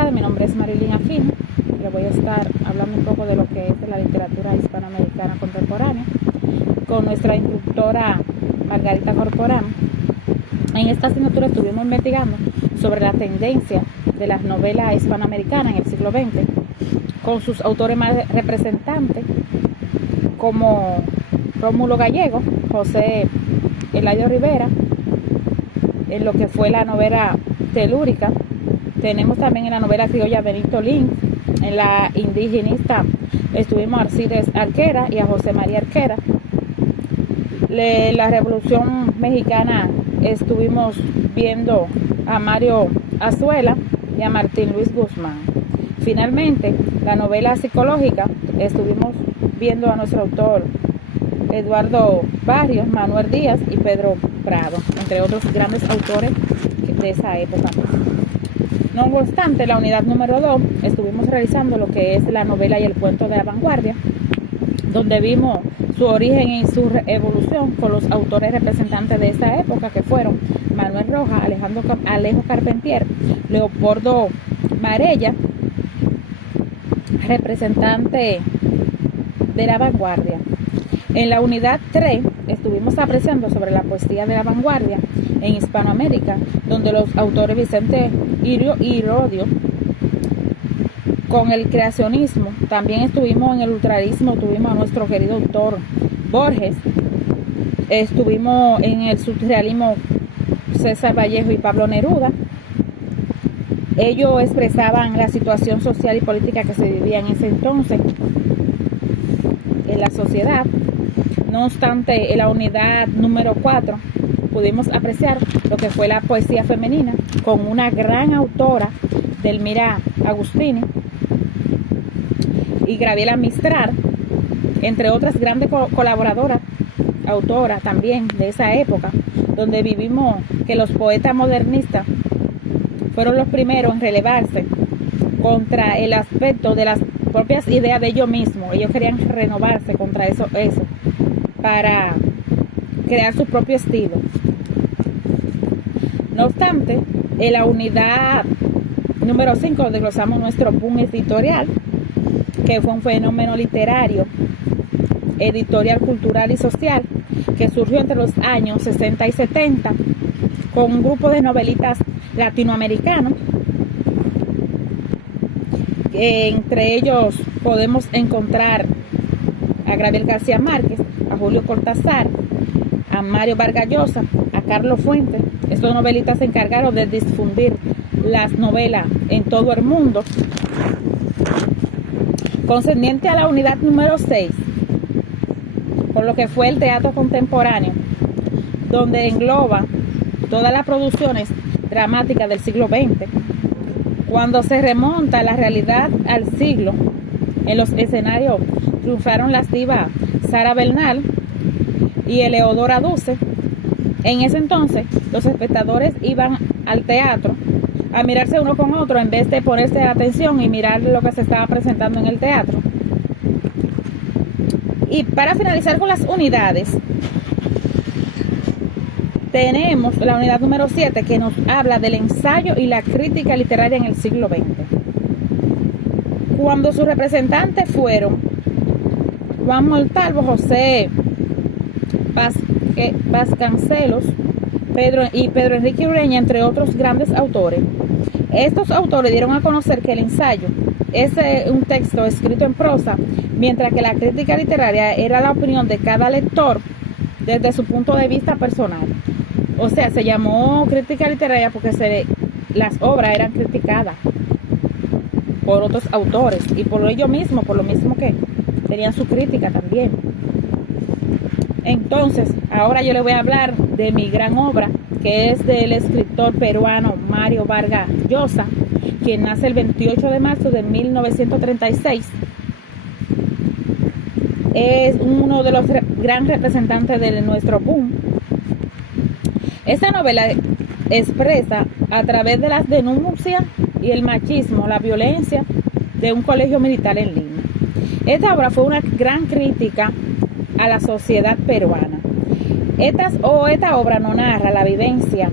tardes, mi nombre es Marilyn Aquino. Le voy a estar hablando un poco de lo que es de la literatura hispanoamericana contemporánea con nuestra instructora Margarita Corporán. En esta asignatura estuvimos investigando sobre la tendencia de las novelas hispanoamericanas en el siglo XX, con sus autores más representantes como Rómulo Gallego, José Eladio Rivera, en lo que fue la novela telúrica. Tenemos también en la novela criolla Benito Link, en la indigenista estuvimos a Alcides Arquera y a José María Arquera. La Revolución Mexicana estuvimos viendo a Mario Azuela y a Martín Luis Guzmán. Finalmente, la novela psicológica estuvimos viendo a nuestro autor Eduardo Barrios, Manuel Díaz y Pedro Prado, entre otros grandes autores de esa época. No obstante, la unidad número 2 estuvimos realizando lo que es la novela y el cuento de la vanguardia, donde vimos su origen y su evolución con los autores representantes de esta época, que fueron Manuel Rojas, Alejo Carpentier, Leopoldo Marella, representante de la vanguardia. En la unidad 3 estuvimos apreciando sobre la poesía de la vanguardia en Hispanoamérica, donde los autores Vicente y Rodio, con el creacionismo. También estuvimos en el ultrarismo, tuvimos a nuestro querido autor Borges, estuvimos en el surrealismo César Vallejo y Pablo Neruda. Ellos expresaban la situación social y política que se vivía en ese entonces en la sociedad. No obstante, en la unidad número 4 pudimos apreciar lo que fue la poesía femenina con una gran autora, Delmira Agustini y Graviela Mistral, entre otras grandes colaboradoras, autoras también de esa época, donde vivimos que los poetas modernistas fueron los primeros en relevarse contra el aspecto de las propias ideas de ellos mismos. Ellos querían renovarse contra eso para crear su propio estilo. No obstante, en la unidad número 5 desglosamos nuestro boom editorial, que fue un fenómeno literario, editorial, cultural y social que surgió entre los años 60 y 70 con un grupo de novelistas latinoamericanos. Entre ellos podemos encontrar a Gabriel García Márquez, a Julio Cortázar, a Mario Vargas Llosa, a Carlos Fuentes. Estos novelistas se encargaron de difundir las novelas en todo el mundo. Concerniente a la unidad número 6, por lo que fue el teatro contemporáneo, donde engloba todas las producciones dramáticas del siglo XX. Cuando se remonta la realidad al siglo, en los escenarios triunfaron las divas Sara Bernal y Eleodora Duse. En ese entonces, los espectadores iban al teatro a mirarse uno con otro en vez de ponerse atención y mirar lo que se estaba presentando en el teatro. Y para finalizar con las unidades, tenemos la unidad número 7, que nos habla del ensayo y la crítica literaria en el siglo XX. Cuando sus representantes fueron Juan Montalvo, José Vasconcelos, Pedro Enrique Ureña, entre otros grandes autores. Estos autores dieron a conocer que el ensayo es un texto escrito en prosa, mientras que la crítica literaria era la opinión de cada lector desde su punto de vista personal. O sea, se llamó crítica literaria porque las obras eran criticadas por otros autores y por ellos mismos, por lo mismo que tenían su crítica también. Entonces, ahora yo le voy a hablar de mi gran obra, que es del escritor peruano Mario Vargas Llosa, quien nace el 28 de marzo de 1936. Es uno de los grandes representantes de nuestro boom. Esta novela expresa a través de las denuncias y el machismo, la violencia de un colegio militar en Lima. Esta obra fue una gran crítica a la sociedad peruana. Esta obra no narra la vivencia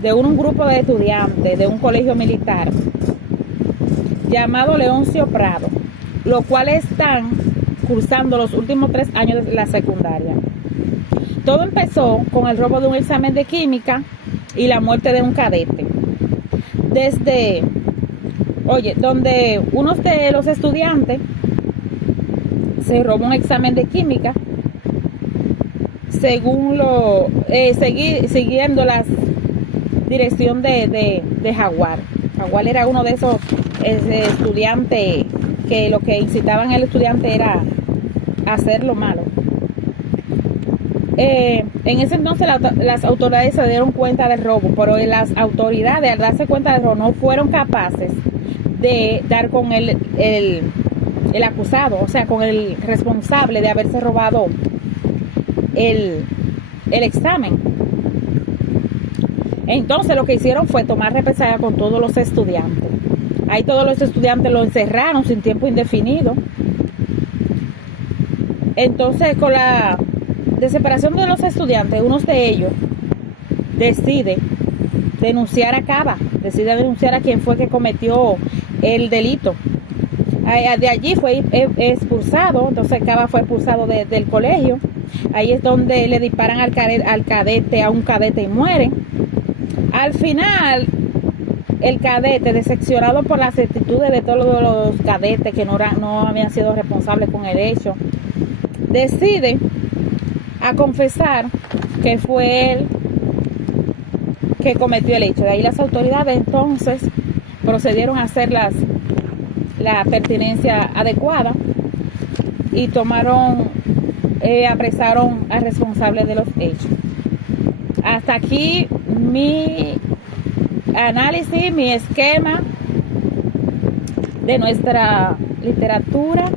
de un grupo de estudiantes de un colegio militar llamado Leoncio Prado, los cuales están cursando los últimos 3 años de la secundaria. Todo empezó con el robo de un examen de química y la muerte de un cadete. Donde uno de los estudiantes se robó un examen de química siguiendo la dirección de Jaguar. Jaguar era uno de esos estudiantes que lo que incitaban al estudiante era hacer lo malo. En ese entonces las autoridades se dieron cuenta del robo, pero las autoridades al darse cuenta del robo no fueron capaces de dar con el acusado, o sea, con el responsable de haberse robado el examen. Entonces lo que hicieron fue tomar represalia con todos los estudiantes. Ahí todos los estudiantes lo encerraron sin tiempo indefinido. Entonces, con la desesperación de los estudiantes, uno de ellos decide denunciar a Cava, decide denunciar a quien fue que cometió el delito. De allí fue expulsado, entonces Cava fue expulsado del colegio. Ahí es donde le disparan a un cadete y muere. Al final, el cadete, decepcionado por las actitudes de todos los cadetes que no habían sido responsables con el hecho, decide a confesar que fue él que cometió el hecho. De ahí las autoridades entonces procedieron a hacer la pertinencia adecuada y apresaron al responsable de los hechos. Hasta aquí mi análisis, mi esquema de nuestra literatura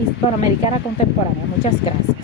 hispanoamericana contemporánea. Muchas gracias.